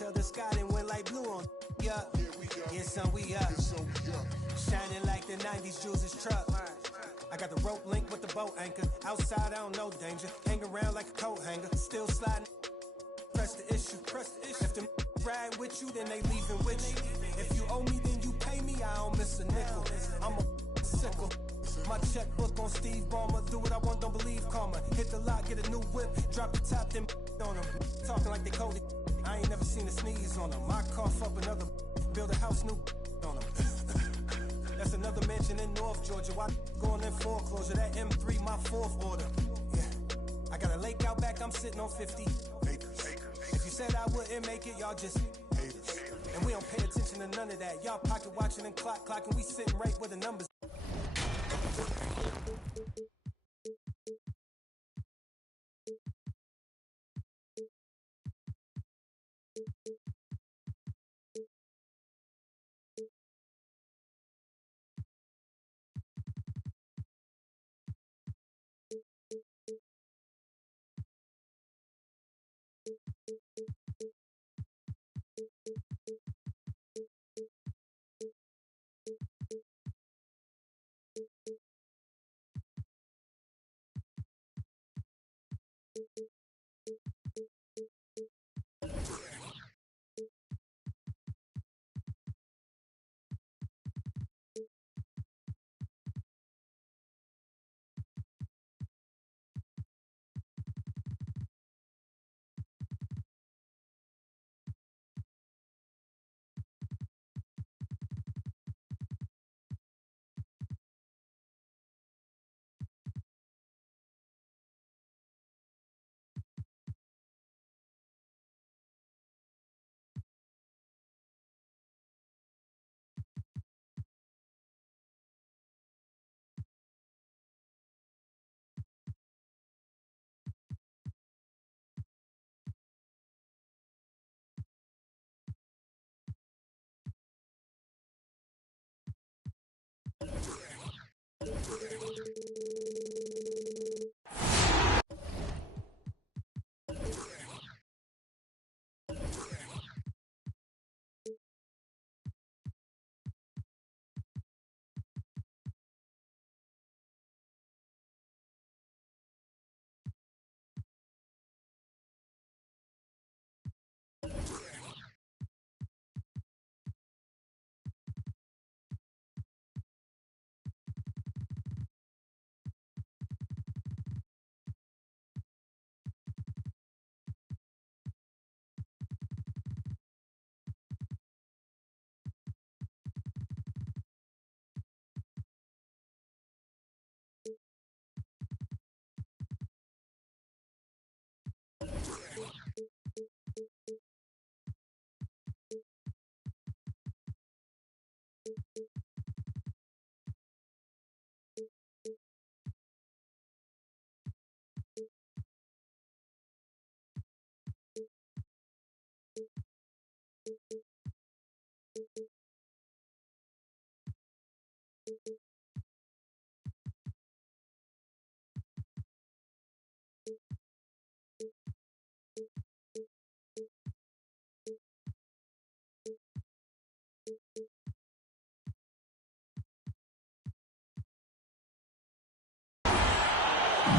till the sky then went like blue on. Yeah, yeah, son, we up. Shining like the 90s Jules' truck. I got the rope link with the boat anchor. Outside, I don't know danger. Hang around like a coat hanger. Still sliding. Press the issue. If them ride with you, then they leaving with you. If you owe me, then you pay me. I don't miss a nickel. I'm a sickle. My checkbook on Steve Ballmer. Do what I want, don't believe karma. Hit the lot, get a new whip. Drop the top, then on them. Talking like they Cody. I ain't never seen a sneeze on them. I cough up another. Build a house new on them. That's another mansion in North Georgia. Why going in foreclosure? That M3, my fourth order. Yeah, I got a lake out back. I'm sitting on 50 acres. If you said I wouldn't make it, y'all just haters. And we don't pay attention to none of that. Y'all pocket watching and clocking. We sitting right where the numbers.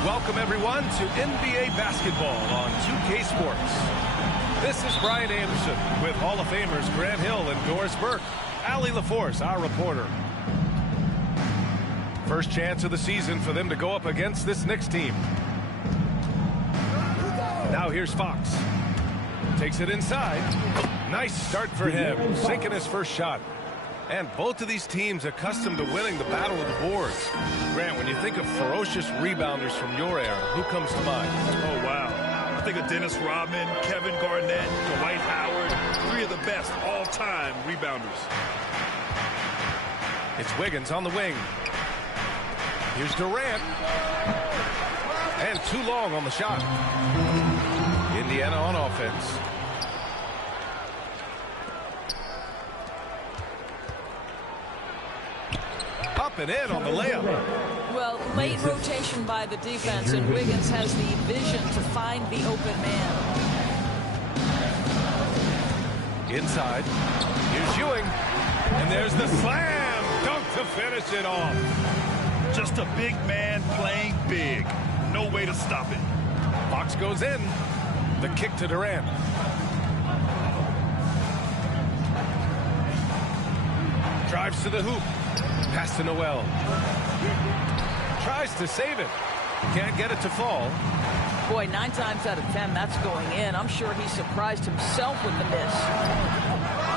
Welcome, everyone, to NBA basketball on 2K Sports. This is Brian Anderson with Hall of Famers Grant Hill and Doris Burke. Allie LaForce, our reporter. First chance of the season for them to go up against this Knicks team. Now here's Fox. Takes it inside. Nice start for him, sinking his first shot. And both of these teams accustomed to winning the battle of the boards. Grant, when you think of ferocious rebounders from your era, who comes to mind? Oh, wow. I think of Dennis Rodman, Kevin Garnett, Dwight Howard, three of the best all-time rebounders. It's Wiggins on the wing. Here's Durant. And too long on the shot. Indiana on offense. Up and in on the layup. Well, late rotation by the defense, and Wiggins has the vision to find the open man. Inside. Here's Ewing. And there's the slam dunk to finish it off. Just a big man playing big. No way to stop it. Fox goes in. The kick to Durant. Drives to the hoop. Pass to Noel. Tries to save it. Can't get it to fall. Boy, 9 times out of 10, that's going in. I'm sure he surprised himself with the miss.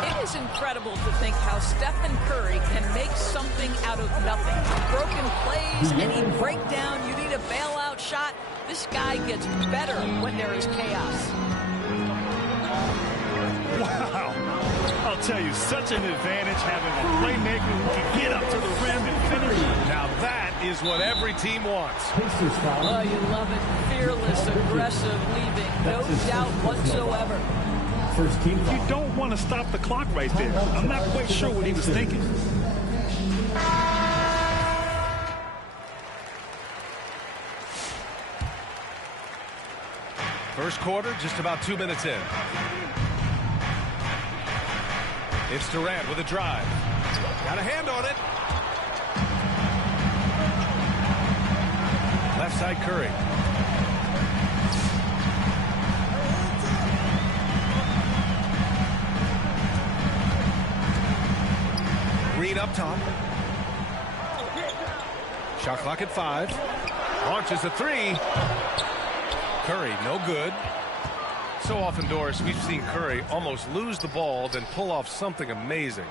It is incredible to think how Stephen Curry can make something out of nothing. Broken plays, any breakdown, you need a bailout shot. This guy gets better when there is chaos. Wow. I'll tell you, such an advantage having a playmaker who can get up to the rim and finish. Now that is what every team wants. Oh, you love it. Fearless, aggressive, leaving. No doubt whatsoever. First team foul. You don't want to stop the clock right there. I'm not quite sure what he was thinking. First quarter, just about 2 minutes in. It's Durant with a drive. Got a hand on it. Left side Curry. Green up top. Shot clock at 5. Launches a 3. Curry, no good. So often, Doris, we've seen Curry almost lose the ball, then pull off something amazing.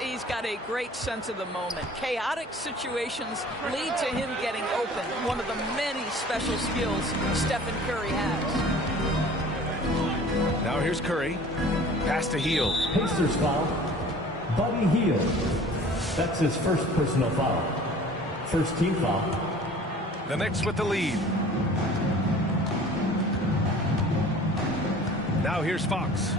He's got a great sense of the moment. Chaotic situations lead to him getting open. One of the many special skills Stephen Curry has. Now here's Curry. Pass to Hield. Pacers foul. Buddy Hield. That's his first personal foul. First team foul. The Knicks with the lead. Now here's Fox.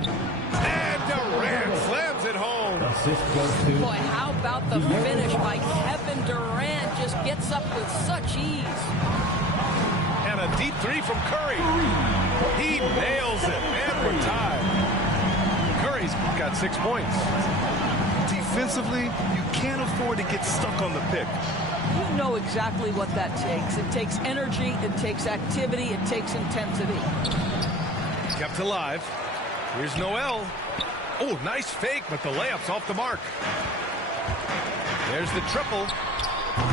And Durant slams it home. Assist goes to... Boy, how about the finish by Kevin Durant? Just gets up with such ease. And a deep 3 from Curry. He nails it. And we're tied. Curry's got 6 points. Defensively, you can't afford to get stuck on the pick. You know exactly what that takes. It takes energy, it takes activity, it takes intensity. Kept alive. Here's Noel. Oh, nice fake, but the layup's off the mark. There's the triple.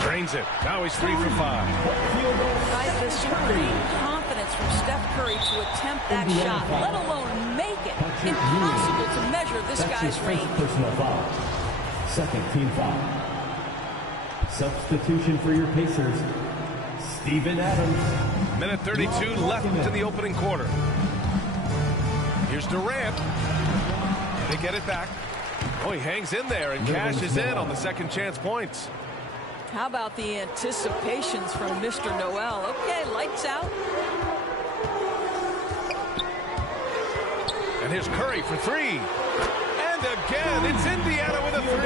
Drains it. Now he's 3 for 5. Right, the supreme confidence from Steph Curry to attempt that shot, let alone make it. Impossible to measure this guy's range. Personal foul. Second team foul. Substitution for your Pacers. Steven Adams. Minute 32 left in the opening quarter. Here's Durant. They get it back. Oh, he hangs in there and cashes in on the second chance points. How about the anticipations from Mr. Noel? Okay, lights out. And here's Curry for 3. And again, it's Indiana with a 3.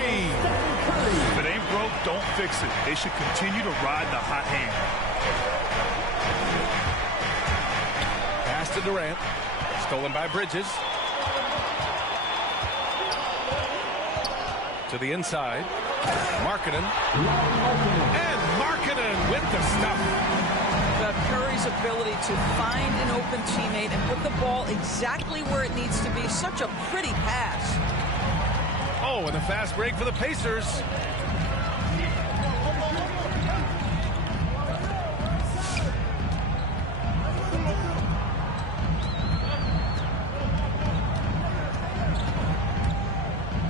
If it ain't broke, don't fix it. They should continue to ride the hot hand. Pass to Durant. Stolen by Bridges. To the inside. Markkanen. And Markkanen with the stuff. Curry's ability to find an open teammate and put the ball exactly where it needs to be. Such a pretty pass. Oh, and a fast break for the Pacers.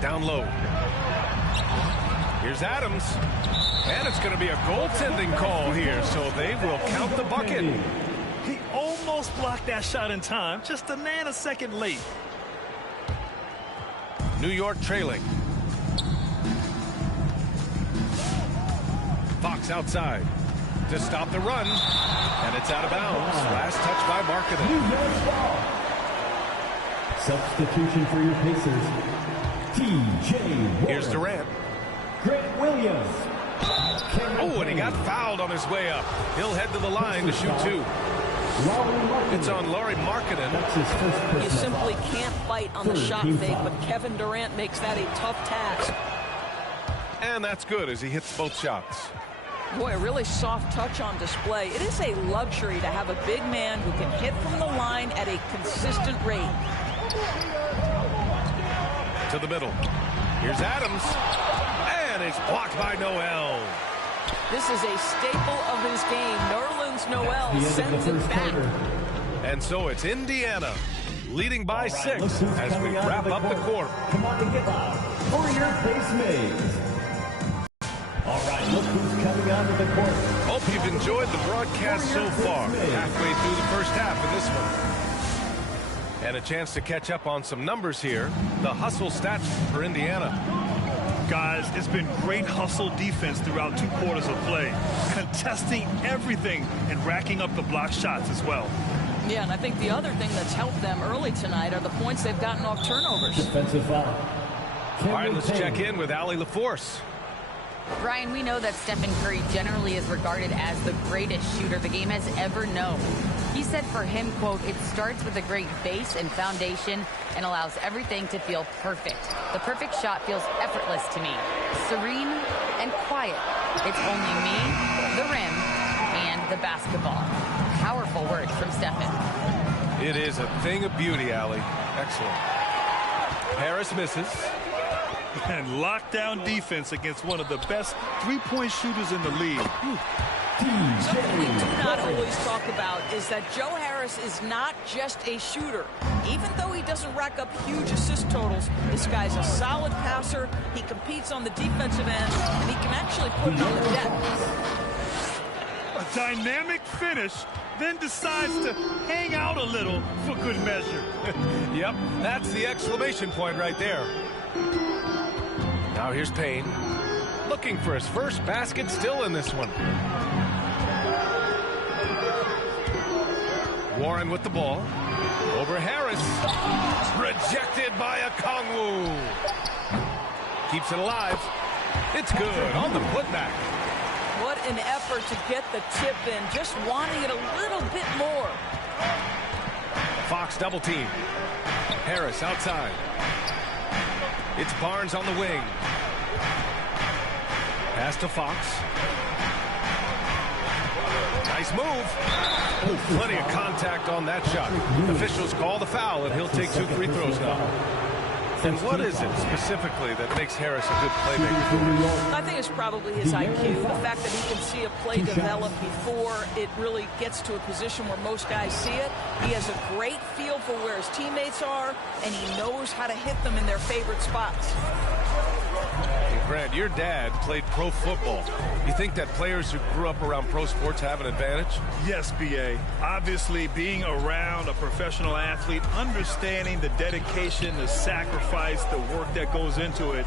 Down low. Here's Adams. And it's going to be a goaltending call here, so they will count the bucket. He almost blocked that shot in time, just a nanosecond late. New York trailing. Fox outside to stop the run. And it's out of bounds. Last touch by Markkanen. Substitution for your Pacers. T.J. Warren. Here's Durant. Grant Williams. Oh, and he got fouled on his way up. He'll head to the line to shoot 2. It's on Lauri Markkanen. That's his first personal You simply foul. can't fight on the shot fake, but Kevin Durant makes that a tough task. And that's good as he hits both shots. Boy, a really soft touch on display. It is a luxury to have a big man who can hit from the line at a consistent rate. To the middle. Here's Adams. And it's blocked by Noel. This is a staple of his game. Nerlens Noel sends it back. And so it's Indiana leading by 6 as we wrap up the quarter. Come on and get loud for your base mates. All right, look who's coming onto the court. Hope you've enjoyed the broadcast so far. Halfway through the first half in this one. And a chance to catch up on some numbers here. The hustle stats for Indiana. Guys, it's been great hustle defense throughout 2 quarters of play. Contesting everything and racking up the block shots as well. Yeah, and I think the other thing that's helped them early tonight are the points they've gotten off turnovers. Defensive foul. All right, let's check in with Allie LaForce. Brian, we know that Stephen Curry generally is regarded as the greatest shooter the game has ever known. He said for him, quote, "It starts with a great base and foundation and allows everything to feel perfect. The perfect shot feels effortless to me, serene and quiet. It's only me, the rim, and the basketball." Powerful words from Stephen. It is a thing of beauty, Allie. Excellent. Harris misses. And lockdown defense against one of the best three-point shooters in the league. Something we do not always talk about is that Joe Harris is not just a shooter. Even though he doesn't rack up huge assist totals, this guy's a solid passer. He competes on the defensive end, and he can actually put it on the deck. A dynamic finish, then decides to hang out a little for good measure. Yep, that's the exclamation point right there. Now here's Payne, looking for his first basket still in this one. Warren with the ball. Over Harris. Rejected by Okongwu. Keeps it alive. It's good on the putback. What an effort to get the tip in, just wanting it a little bit more. Fox double team. Harris outside. It's Barnes on the wing. Pass to Fox. Nice move. Oh, plenty of contact on that shot. Officials call the foul, and he'll take 2 free throws now. And what is it specifically that makes Harris a good playmaker? I think it's probably his IQ. The fact that he can see a play develop before it really gets to a position where most guys see it. He has a great feel for where his teammates are, and he knows how to hit them in their favorite spots. Grant, your dad played pro football. You think that players who grew up around pro sports have an advantage? Yes, B.A. Obviously, being around a professional athlete, understanding the dedication, the sacrifice, the work that goes into it,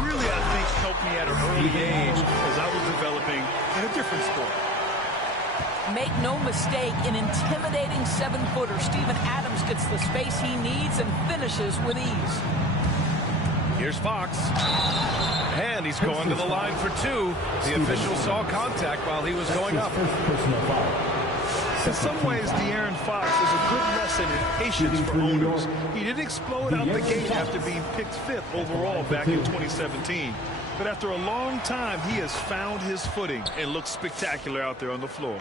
really, I think, helped me at an early age as I was developing in a different sport. Make no mistake, an intimidating 7-footer, Steven Adams gets the space he needs and finishes with ease. Here's Fox. And he's going to the line for 2. The official saw contact while he was going up. In some ways, De'Aaron Fox is a good lesson in patience for owners. He didn't explode out the gate after being picked 5th overall back in 2017. But after a long time, he has found his footing and looks spectacular out there on the floor.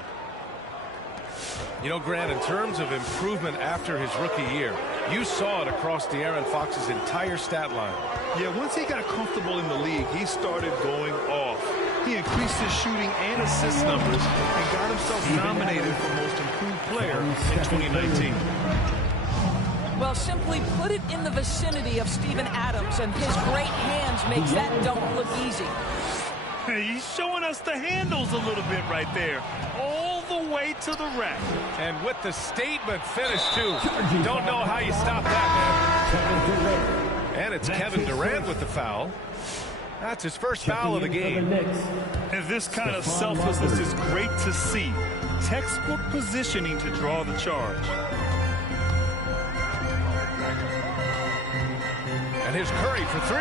You know, Grant, in terms of improvement after his rookie year, you saw it across De'Aaron Fox's entire stat line. Yeah, once he got comfortable in the league, he started going off. He increased his shooting and assist numbers and got himself nominated for Most Improved Player in 2019. Well, simply put it in the vicinity of Steven Adams, and his great hands makes that dunk look easy. Hey, he's showing us the handles a little bit right there. All the way to the rack. And with the statement finish, too. Don't know how you stop that, man. And it's Kevin Durant with the foul. That's his first foul of the game. And this kind of selflessness is great to see. Textbook positioning to draw the charge. And here's Curry for 3.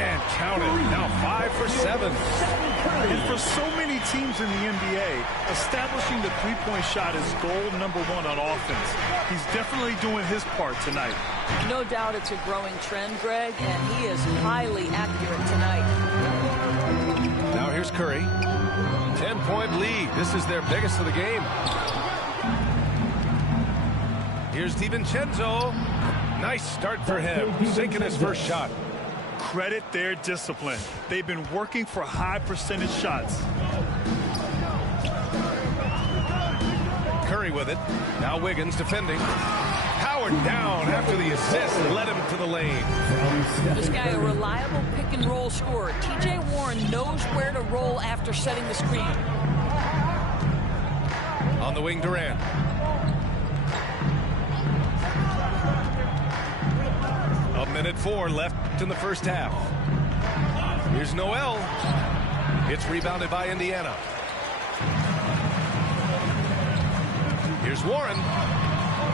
And count it. Now 5 for 7. And for so many teams in the NBA, establishing the three-point shot is goal number one on offense. He's definitely doing his part tonight. No doubt it's a growing trend, Greg, and he is highly accurate tonight. Now here's Curry. 10-point lead. This is their biggest of the game. Here's DiVincenzo. Nice start for him, sinking his first shot. Credit their discipline. They've been working for high percentage shots. Curry with it. Now Wiggins defending. Howard down after the assist led him to the lane. This guy a reliable pick-and-roll scorer. T.J. Warren knows where to roll after setting the screen. On the wing, Durant. A minute 4 left in the first half. Here's Noel. It's rebounded by Indiana. Here's Warren.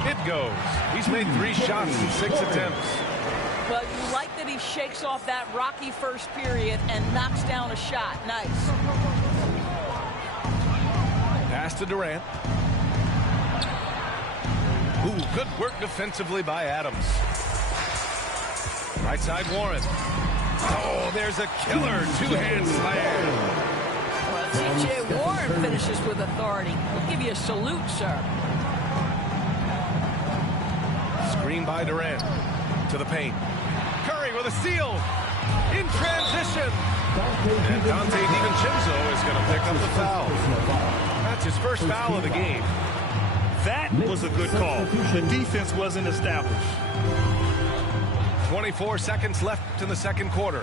It goes. He's made 3 shots in 6 attempts. Well, you like that he shakes off that rocky first period and knocks down a shot. Nice. Pass to Durant. Ooh, good work defensively by Adams. Right side, Warren. Oh, there's a killer two-hand slam. Well, T.J. Warren finishes with authority. We'll give you a salute, sir. Screen by Durant. To the paint. Curry with a steal. In transition. And Dante DiVincenzo is going to pick up the foul. That's his first foul of the game. That was a good call. The defense wasn't established. 24 seconds left in the second quarter.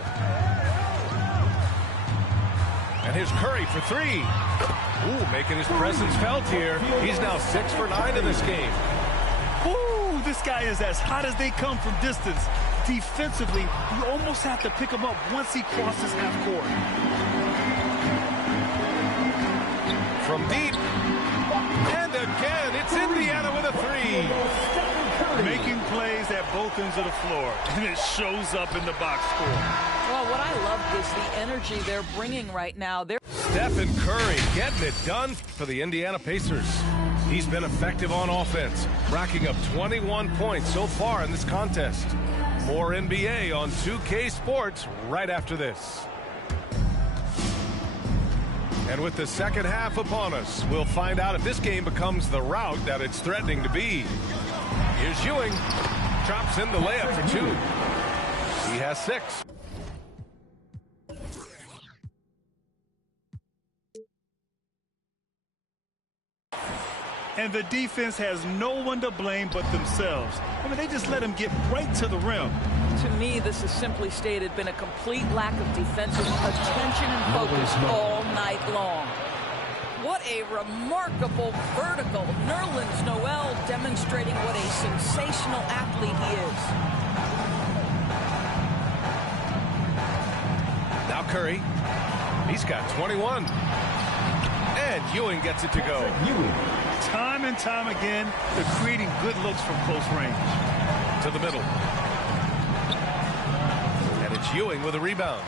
And here's Curry for 3. Ooh, making his presence felt here. He's now 6 for 9 in this game. Ooh, this guy is as hot as they come from distance. Defensively, you almost have to pick him up once he crosses half court. From deep. And again, it's Indiana with a 3. Making plays at both ends of the floor, and it shows up in the box score. Well, what I love is the energy they're bringing right now. Stephen Curry getting it done for the Indiana Pacers. He's been effective on offense, racking up 21 points so far in this contest. More NBA on 2K Sports right after this. And with the second half upon us, we'll find out if this game becomes the rout that it's threatening to be. Here's Ewing. Drops in the layup for 2. He has 6. And the defense has no one to blame but themselves. I mean, they just let him get right to the rim. To me, this has simply stated been a complete lack of defensive attention and focus all night long. What a remarkable vertical. Nerlens Noel demonstrating what a sensational athlete he is. Now Curry. He's got 21. And Ewing gets it to go. Time and time again, they're creating good looks from close range. To the middle. And it's Ewing with a rebound.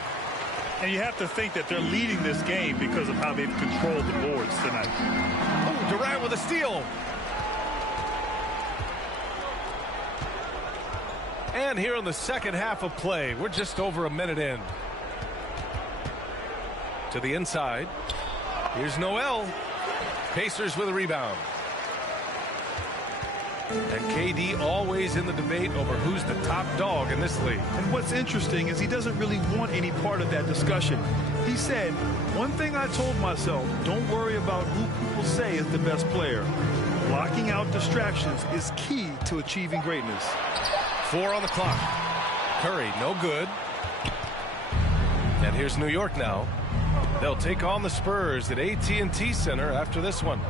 And you have to think that they're leading this game because of how they've controlled the boards tonight. Oh, Durant with a steal. And here in the second half of play, we're just over a minute in. To the inside. Here's Noel. Pacers with a rebound. And KD always in the debate over who's the top dog in this league. And what's interesting is he doesn't really want any part of that discussion. He said, one thing I told myself, don't worry about who people say is the best player. Blocking out distractions is key to achieving greatness. 4 on the clock. Curry, no good. And here's New York now. They'll take on the Spurs at AT&T Center after this one.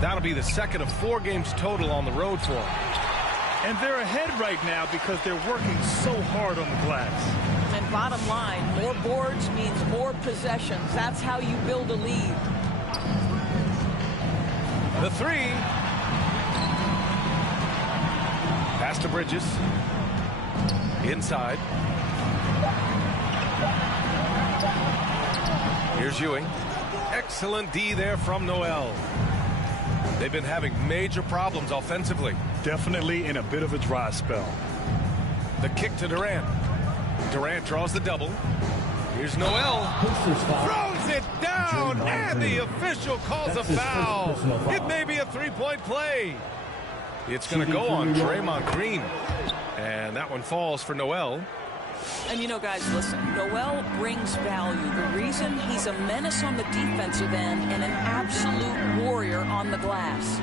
That'll be the second of 4 games total on the road for them. And they're ahead right now because they're working so hard on the glass. And bottom line, more boards means more possessions. That's how you build a lead. The 3. Pass to Bridges. Inside. Here's Ewing. Excellent D there from Noel. They've been having major problems offensively. Definitely in a bit of a dry spell. The kick to Durant. Durant draws the double. Here's Noel. Throws it down, and the official calls a foul. It may be a three-point play. It's going to go on Draymond Green. And that one falls for Noel. And you know, guys, listen, Noel brings value. The reason he's a menace on the defensive end and an absolute warrior on the glass.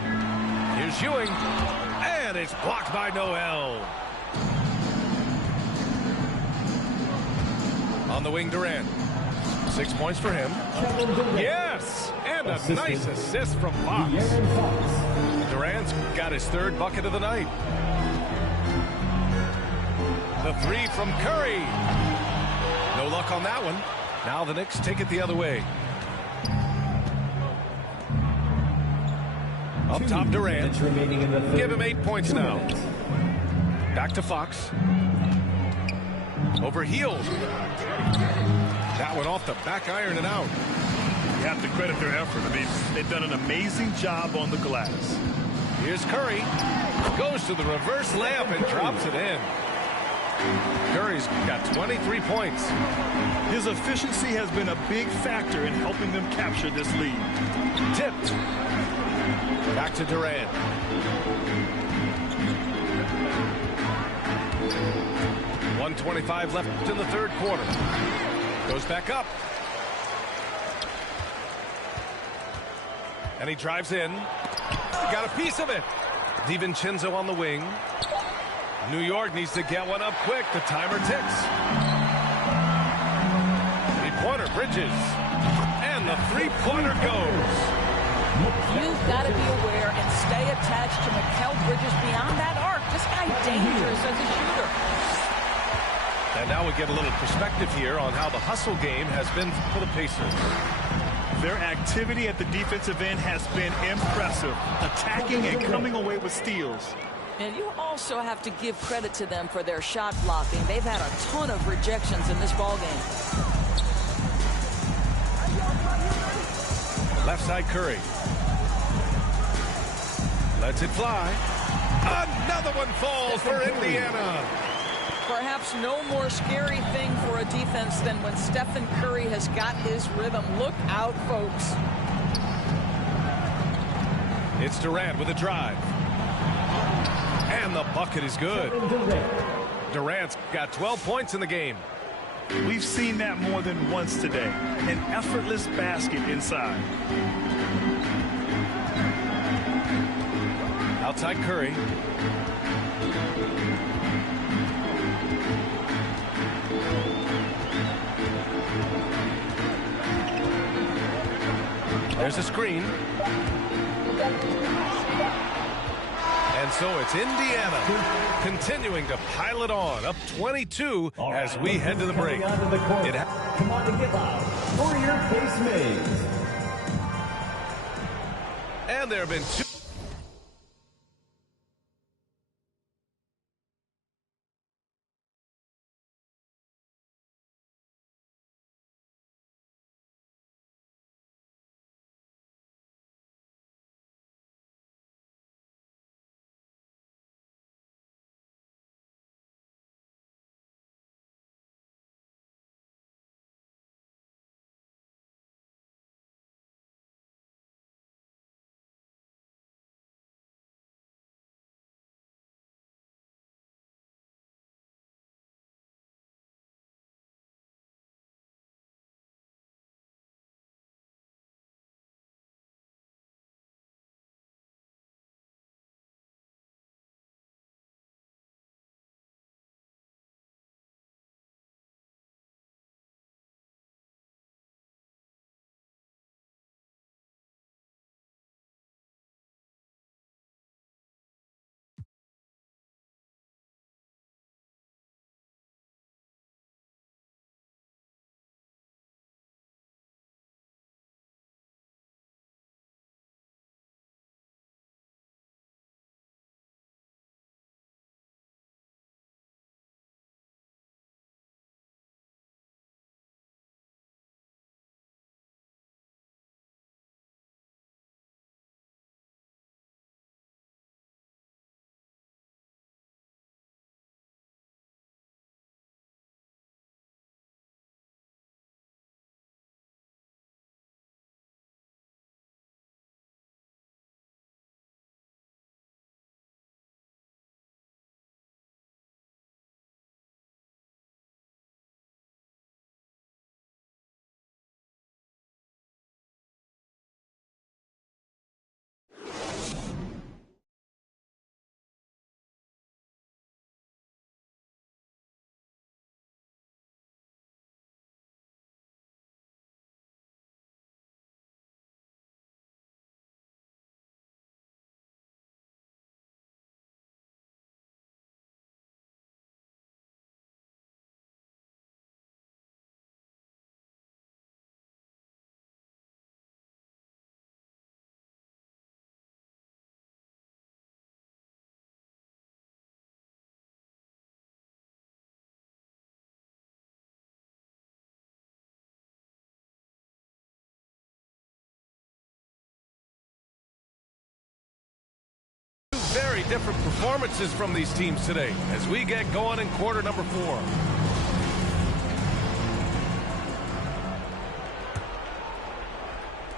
Here's Ewing, and it's blocked by Noel. On the wing, Durant. 6 points for him. Yes, and a nice assist from Fox. Durant's got his third bucket of the night. The three from Curry. No luck on that one. Now the Knicks take it the other way. Up top, Durant. Give him 8 points now. Back to Fox. Over Hield. That one off the back iron and out. You have to credit their effort. I mean, they've done an amazing job on the glass. Here's Curry. Goes to the reverse layup and drops it in. Curry's got 23 points. His efficiency has been a big factor in helping them capture this lead. Tipped. Back to Durant. .125 left in the third quarter. Goes back up. And he drives in. Got a piece of it. DiVincenzo on the wing. New York needs to get one up quick. The timer ticks. Three-pointer, Bridges. And the three-pointer goes. You've got to be aware and stay attached to Mikal Bridges beyond that arc. This guy dangerous as a shooter. And now we get a little perspective here on how the hustle game has been for the Pacers. Their activity at the defensive end has been impressive, attacking and coming away with steals. And you also have to give credit to them for their shot blocking. They've had a ton of rejections in this ballgame. Left side, Curry. Lets it fly. Another one falls for Indiana. Perhaps no more scary thing for a defense than when Stephen Curry has got his rhythm. Look out, folks. It's Durant with a drive. And the bucket is good. Durant's got 12 points in the game. We've seen that more than once today. An effortless basket inside. Outside Curry. There's a screen. And so it's Indiana continuing to pile it on, up 22 as we head to the break. Come on and get loud for your base mates. And there have been two. very different performances from these teams today as we get going in quarter number 4.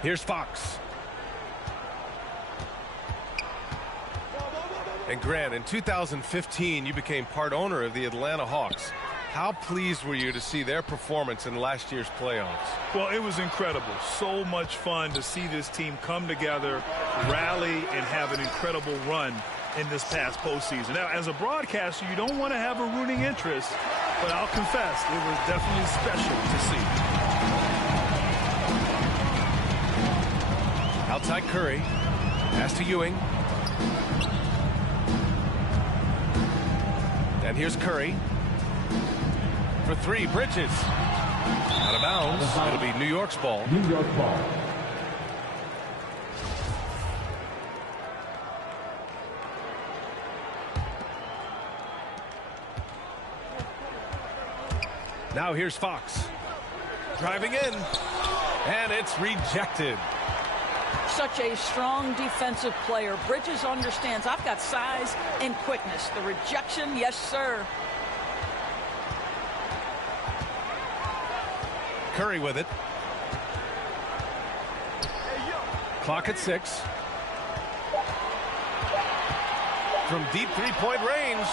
Here's Fox. And Grant, in 2015, you became part owner of the Atlanta Hawks. How pleased were you to see their performance in last year's playoffs? Well, it was incredible. So much fun to see this team come together, rally, and have an incredible run in this past postseason. Now, as a broadcaster, you don't want to have a rooting interest, but I'll confess, it was definitely special to see. Outside Curry. Pass to Ewing. And here's Curry. For 3, Bridges. Out of bounds. It'll be New York's ball. New York ball. Now here's Fox. Driving in. And it's rejected. Such a strong defensive player. Bridges understands I've got size and quickness. The rejection, yes, sir. Curry with it. Clock at 6. From deep three-point range.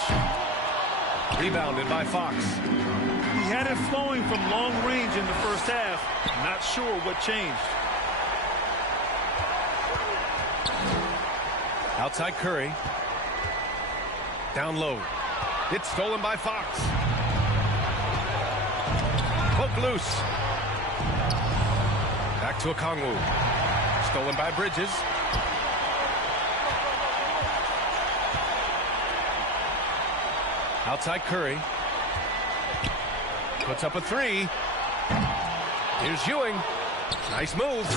Rebounded by Fox. He had it flowing from long range in the first half. Not sure what changed. Outside Curry. Down low. It's stolen by Fox. Poke loose. Back to Okongwu. Stolen by Bridges. Outside Curry. Puts up a 3. Here's Ewing. Nice move.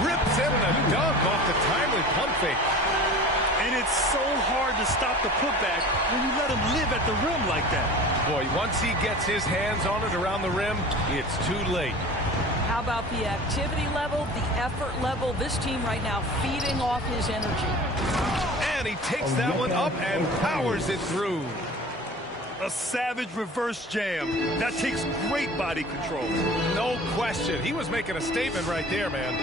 Rips in a dunk off the timely pump fake. And it's so hard to stop the putback when you let him live at the rim like that. Boy, once he gets his hands on it around the rim, it's too late. How about the activity level, the effort level? This team right now feeding off his energy. And he takes that one up and powers it through. A savage reverse jam. That takes great body control. No question. He was making a statement right there, man.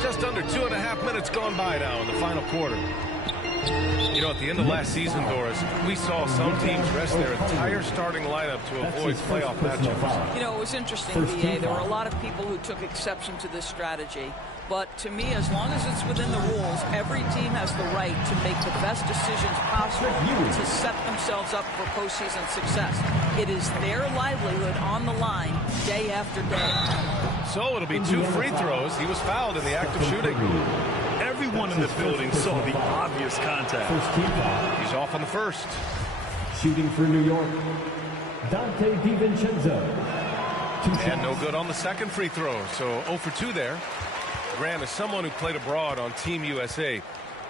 Just under 2.5 minutes gone by now in the final quarter. You know, at the end of last season, Doris, we saw some teams rest their entire starting lineup to avoid playoff matchups. You know, it was interesting, BA. There were a lot of people who took exception to this strategy. But to me, as long as it's within the rules, every team has the right to make the best decisions possible to set themselves up for postseason success. It is their livelihood on the line day after day. So it'll be 2 free throws. He was fouled in the act of shooting. Everyone in the building saw the obvious contact. He's off on the first. Shooting for New York, Dante DiVincenzo. And no good on the second free throw. So 0 for 2 there. Grant, as someone who played abroad on Team USA,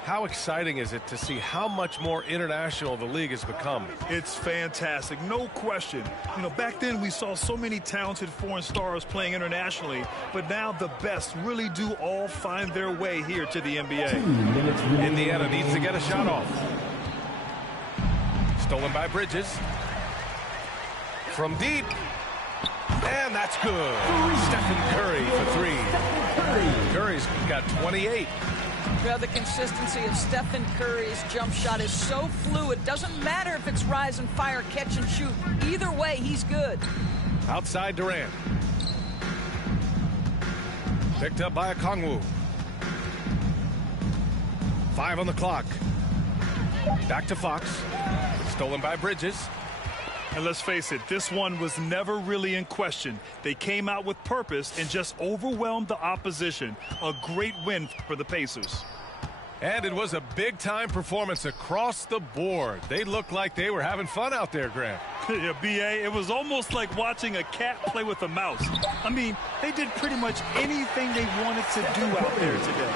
how exciting is it to see how much more international the league has become? It's fantastic, no question. You know, back then we saw so many talented foreign stars playing internationally, but now the best really do all find their way here to the NBA. Indiana needs to get a shot off. Stolen by Bridges. From deep. And that's good. Stephen Curry for 3. Curry's got 28. Well, the consistency of Stephen Curry's jump shot is so fluid. Doesn't matter if it's rise and fire, catch and shoot. Either way, he's good. Outside Durant. Picked up by Okongwu. 5 on the clock. Back to Fox. Stolen by Bridges. And let's face it, this one was never really in question. They came out with purpose and just overwhelmed the opposition. A great win for the Pacers. And it was a big-time performance across the board. They looked like they were having fun out there, Grant. Yeah, B.A., it was almost like watching a cat play with a mouse. I mean, they did pretty much anything they wanted to do out there today.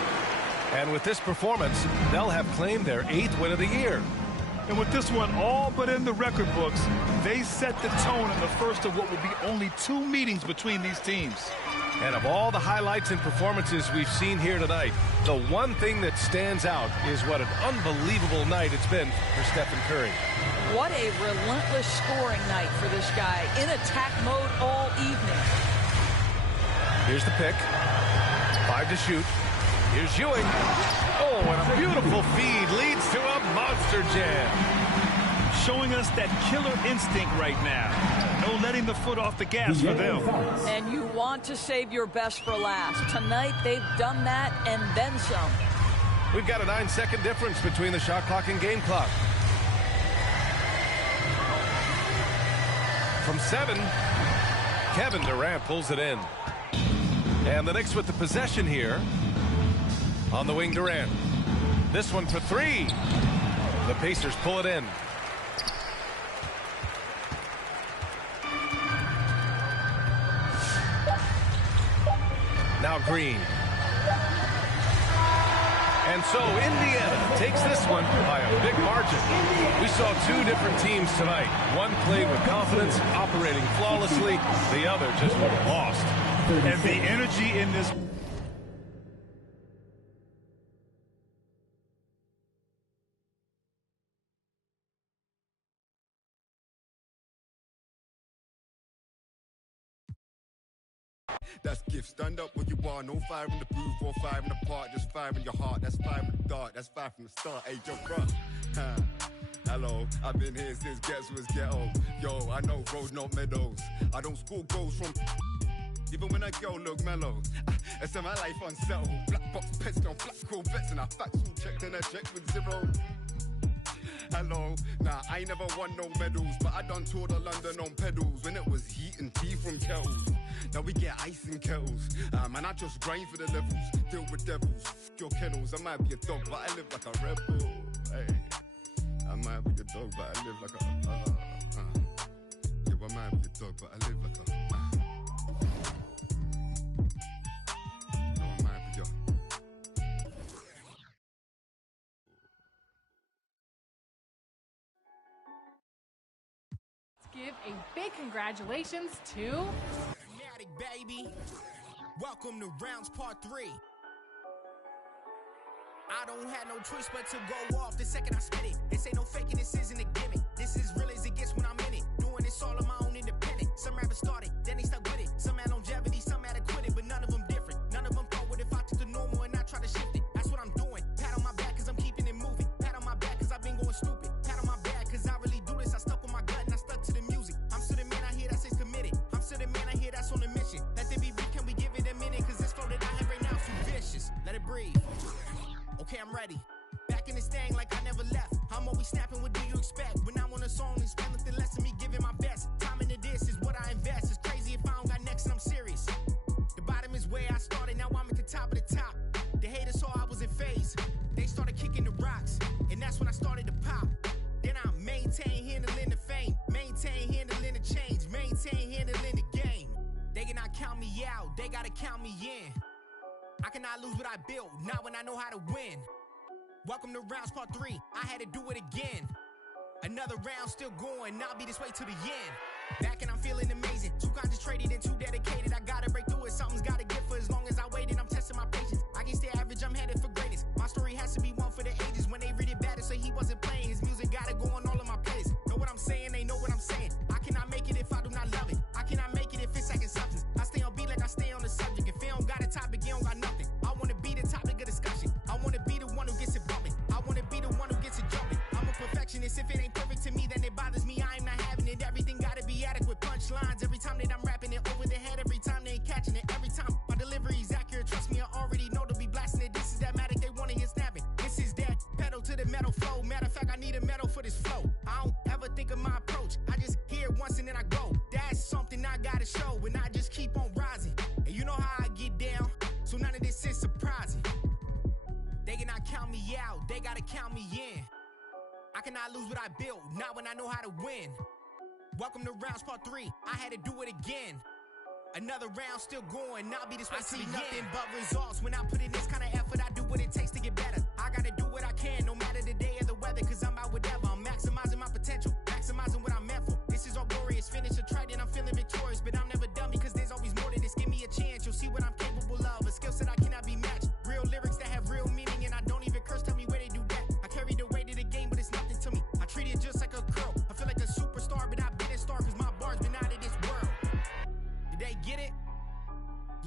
And with this performance, they'll have claimed their 8th win of the year. And with this one all but in the record books, they set the tone in the first of what will be only 2 meetings between these teams. And of all the highlights and performances we've seen here tonight, the one thing that stands out is what an unbelievable night it's been for Stephen Curry. What a relentless scoring night for this guy, in attack mode all evening. Here's the pick. 5 to shoot. Here's Ewing. Oh, and a beautiful feed leads to a monster jam. Showing us that killer instinct right now. No letting the foot off the gas for them. And you want to save your best for last. Tonight, they've done that and then some. We've got a 9-second difference between the shot clock and game clock. From 7, Kevin Durant pulls it in. And the Knicks with the possession here. On the wing, Durant. This one for 3. The Pacers pull it in. Now Green. And so Indiana takes this one by a big margin. We saw 2 different teams tonight. One played with confidence, operating flawlessly. The other just looked lost. And the energy in this... That's gift. Stand up where you are. No fire in the booth or fire in the park. Just fire in your heart. That's fire in the dark. That's fire from the start. Hey, yo, bruh. Hello, I've been here since ghetto was ghetto. Yo, I know roads, not meadows. I don't score goals from... Even when a girl look mellow. I set my life unsettled. Black box pets on black Corvettes. And I facts all checked and I checked with 0. Hello, nah, I ain't never won no medals, but I done toured of London on pedals when it was heat and tea from kettles. Now we get ice in kettles, man, I just grind for the levels, deal with devils, your kennels. I might be a dog, but I live like a rebel. Hey, I might be a dog, but I live like a, yeah, I might be a dog, but I live like a, no, I might be a... Give a big congratulations to baby. Welcome to rounds part 3. I don't have no choice but to go off the second I spit it. This ain't no faking, this isn't a gimmick. This is real as it gets when I'm in it. Doing this all on my own independent. Some rappers started, then they stuck with it. Some had longevity, some had to quit it, but none of them different. None of them thought what if I took the normal and I try to shift it. That's what I'm doing. Pat on my back cause I'm keeping it moving. Pat on my back cause I've been going stupid. Pat on my back cause I really do this. I stuck with my gut and I stuck to the music. I'm still the man I hear that says committed. I'm still the man I hear that's on the mission. Let there be beef, can we give it a minute? Cause this flow that I have right now is too vicious. Let it breathe. Okay, I'm ready. Back in this thing like I never left. I'm always snapping, what do you expect? When I'm on a song, expect nothing less than me giving my best. Time into this is what I invest. It's crazy if I don't got next and I'm serious. The bottom is where I started, now I'm at the top of the top. The haters saw I was in phase. They started kicking the rocks, and that's when I started to pop. Then I maintain handling the fame, maintain handling the change, maintain handling the game. They cannot count me out, they gotta count me in. I cannot lose what I built, not when I know how to win. Welcome to rounds part 3, I had to do it again. Another round still going, I'll be this way to the end. Back and I'm feeling amazing, too concentrated and too dedicated. I gotta break through it, something's gotta give for as long as I waited. I'm testing my patience, I can stay average, I'm headed for greatness. My story has to be one for the ages. When they read it bad, say he wasn't playing. His music gotta go on all of my playlists. Know what I'm saying, they know what I'm saying. I cannot make it if I do not love it. I cannot make it if it's second substance. I stay on beat like I stay on the subject. If it don't got a topic, it don't got nothing. I wanna be the topic of discussion. I wanna be the one who gets it bumping. I wanna be the one who gets it jumping. I'm a perfectionist, if it ain't perfect to me, then it bothers me. I am not having it. Everything gotta be adequate. Punchlines every time that I'm rapping it over the head. Every time they ain't catching it. Every time my delivery is accurate. Trust me, I already know to be blasting it. This is that matic, they wanna hear snapping. This is that pedal to the metal flow. Matter of fact, I need a medal for this flow. I don't ever think of my approach. I just hear it once and then I go. That's something I gotta show, and I just keep on rising. And you know how I get down, so none of this is surprising. They cannot count me out, they gotta count me in. I cannot lose what I built, not when I know how to win. Welcome to rounds part 3, I had to do it again. Another round still going, I'll be this way to the nothing but results. When I put in this kind of effort, I do what it takes to get better. I gotta do what I can, no matter the day or the weather, cause I'm out whatever. I'm maxing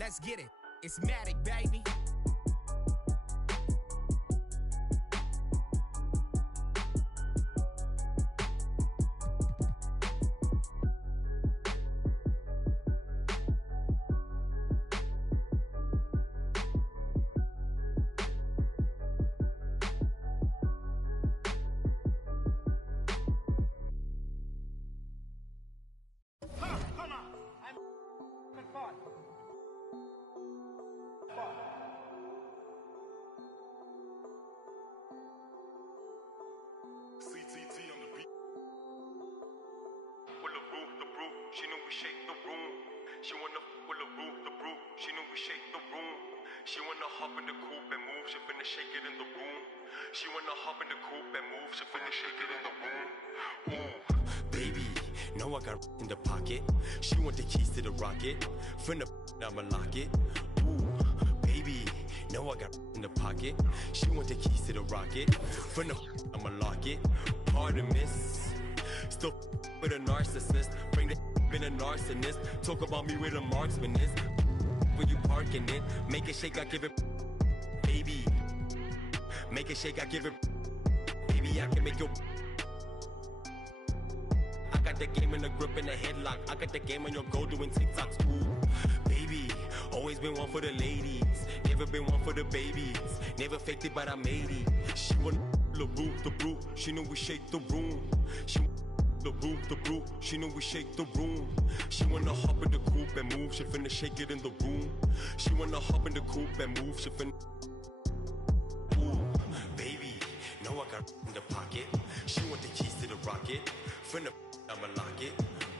let's get it. It's Matic, baby. She knew we shake the room. She wanna with the brew. She knew we shake the room. She wanna hop in the coupe and move. She finna shake it in the room. She wanna hop in the coupe and move. She finna shake it in the room. Ooh, baby, know I got in the pocket. She want the keys to the rocket. Finna I'ma lock it. Ooh, baby, know I got in the pocket. She want the keys to the rocket. Finna I'ma lock it. Pardon, miss. Still with a narcissist. Bring the been a narcissist. Talk about me with a marksman is. When you parking it, make it shake, I give it. Baby, make it shake, I give it. Baby, I can make your. I got the game in the grip and the headlock. I got the game on your go doing TikToks. Ooh, baby, always been one for the ladies. Never been one for the babies. Never faked it, but I made it. She want the brew. She knew we shake the room. She the brew, she knew we shake the room. She wanna hop in the coupe and move, she finna shake it in the room. She wanna hop in the coupe and move, she finna. Ooh, baby, know I got in the pocket. She want the keys to the rocket. Finna, I'ma lock it.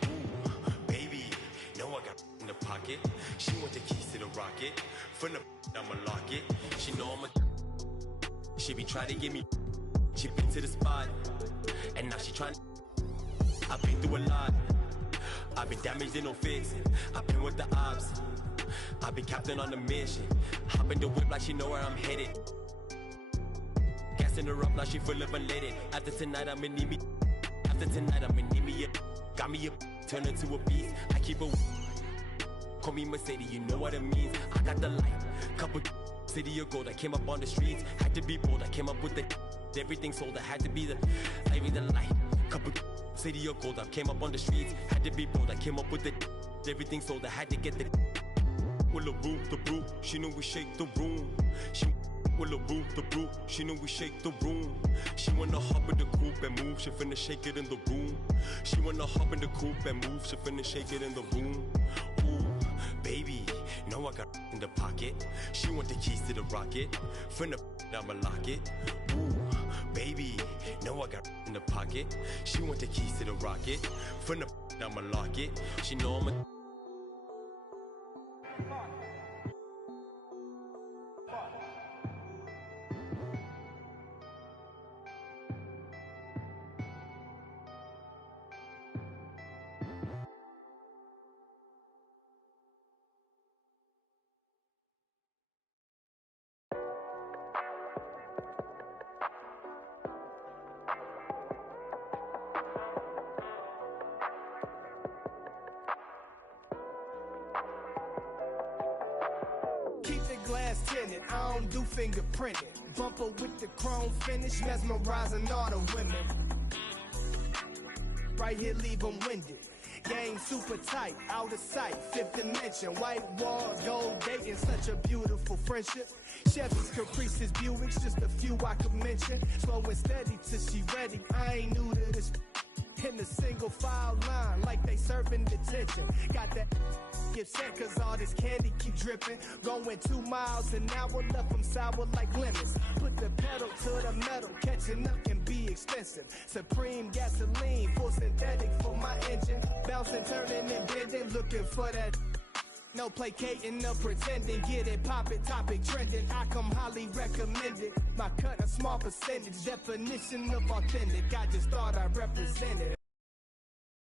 Ooh, baby, know I got in the pocket. She want the keys to the rocket. Finna, I'ma lock it. She know I'm a. She be trying to get me. She been to the spot, and now she trying. I've been through a lot. I've been damaged and no fixing. I've been with the ops. I've been captain on the mission. Hop in the whip like she know where I'm headed. Gassing her up like she full of unleaded. After tonight I'ma need me. After tonight I'ma need me a. Got me a. Turn her to a beast. I keep a. Call me Mercedes, you know what it means. I got the light. Couple city of gold. I came up on the streets. Had to be bold. I came up with the. Everything sold. I had to be the. I mean the light. Couple. City of gold, I came up on the streets, had to be bold, I came up with it. Everything sold, I had to get the. With the brew, she knew we shake the room. She with the brew, she knew we shake the room. She wanna hop in the coupe and move, she finna shake it in the room. She wanna hop in the coupe and move, she finna shake it in the room. Ooh, baby, know I got in the pocket. She want the keys to the rocket, finna I'ma lock it. Ooh, baby, know I got in the pocket. She want the keys to the rocket. From the I'ma lock it. She know I'm a. Keep the glass tinted, I don't do fingerprinting. Bumper with the chrome finish, mesmerizing all the women. Right here, leave them winded. Game super tight, out of sight, fifth dimension. White walls, gold dating, such a beautiful friendship. Chevys, Caprices, Buicks, just a few I could mention. Slow and steady till she ready, I ain't new to this. In the single file line, like they serving detention. Got that get set, cause all this candy keep dripping. Going 2 miles an hour, left them sour like lemons. Put the pedal to the metal, catching up can be expensive. Supreme gasoline, full synthetic for my engine. Bouncing, turning and bending, looking for that. No placating, no pretending, get it poppin', topic trending. I come highly recommended. My cut a small percentage, definition of authentic. I just thought I represented.